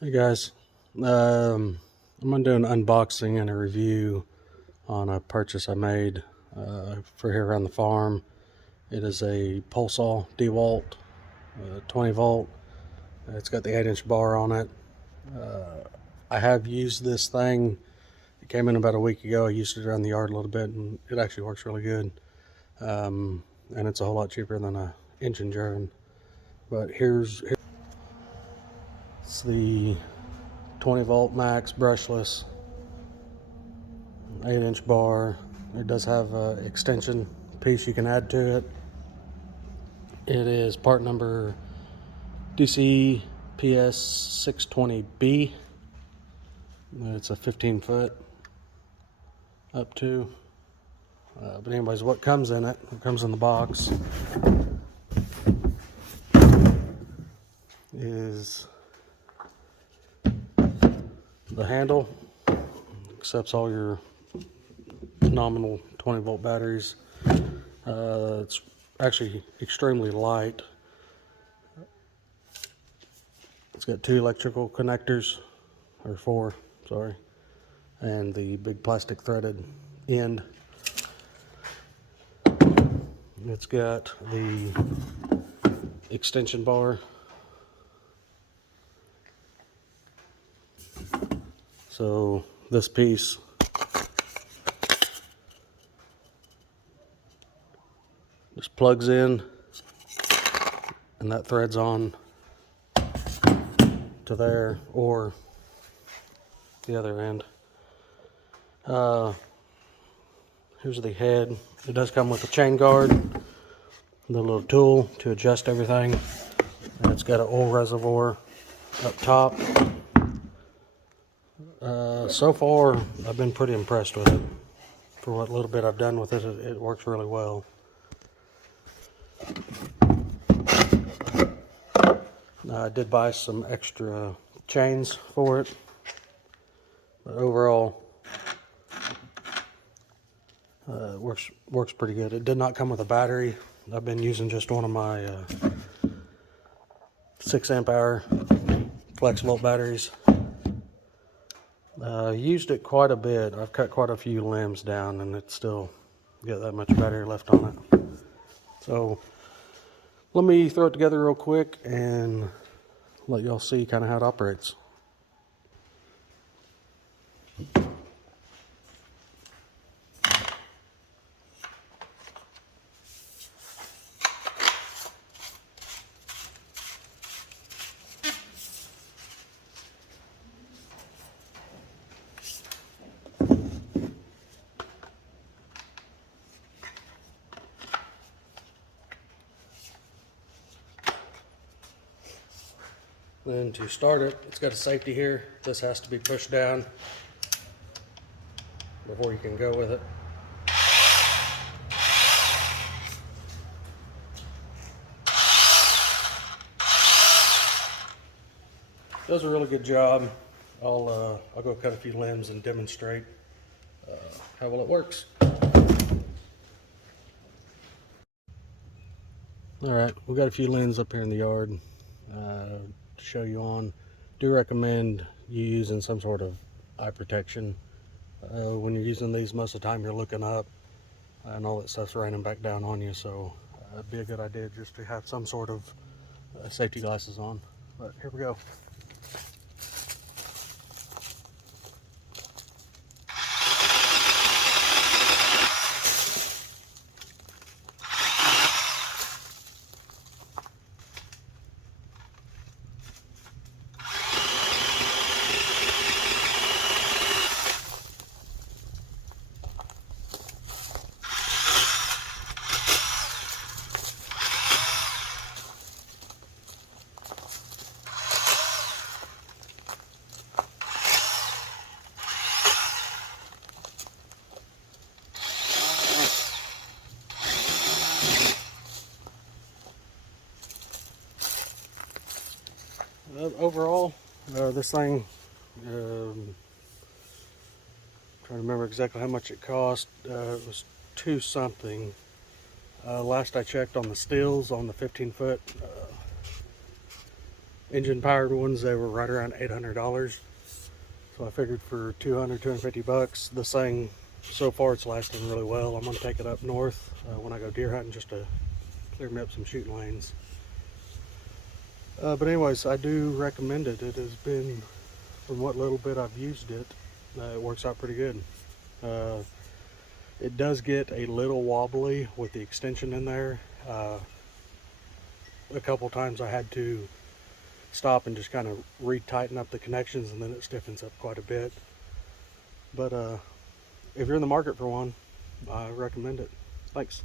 Hey guys, I'm going to do an unboxing and a review on a purchase I made for here around the farm. It is a pole saw, Dewalt 20 volt. It's got the 8-inch bar on it. I have used this thing. It came in about a week ago. I used it around the yard a little bit and it actually works really good. And it's a whole lot cheaper than a engine driven. But here's it's the 20 volt max brushless 8-inch bar. It does have an extension piece you can add to it. It is part number DCPS620B. It's a 15 foot up to. But anyways, what comes in it, what comes in the box is the handle. Accepts all your nominal 20 volt batteries. It's actually extremely light. It's got 2 electrical connectors, or 4, sorry, and the big plastic threaded end. It's got the extension bar. So this piece just plugs in and that threads on to there or the other end. Here's the head. It does come with a chain guard, the little tool to adjust everything, and it's got an oil reservoir up top. So far I've been pretty impressed with it. For what little bit I've done with it, it works really well. I did buy some extra chains for it, but overall it works pretty good. It did not come with a battery. I've been using just one of my 6 amp hour flex volt batteries. Used it quite a bit. I've cut quite a few limbs down and it's still got that much battery left on it. So let me throw it together real quick and let y'all see kind of how it operates. Then to start it, it's got a safety here. This has to be pushed down before you can go with it. Does a really good job. I'll go cut a few limbs and demonstrate how well it works. All right, we've got a few limbs up here in the yard to show you on. Do recommend you using some sort of eye protection. When you're using these, most of the time you're looking up and all that stuff's raining back down on you, so it'd be a good idea just to have some sort of safety glasses on. But here we go. Overall, this thing, trying to remember exactly how much it cost. It was 2 something. Last I checked on the stills on the 15 foot, engine powered ones, they were right around $800. So I figured for 250 bucks, this thing, so far it's lasting really well. I'm gonna take it up north when I go deer hunting, just to clear me up some shooting lanes. But anyways, I do recommend it. It has been, from what little bit I've used it, it works out pretty good. It does get a little wobbly with the extension in there. A couple times I had to stop and just kind of retighten up the connections, and then it stiffens up quite a bit. But if you're in the market for one, I recommend it. Thanks.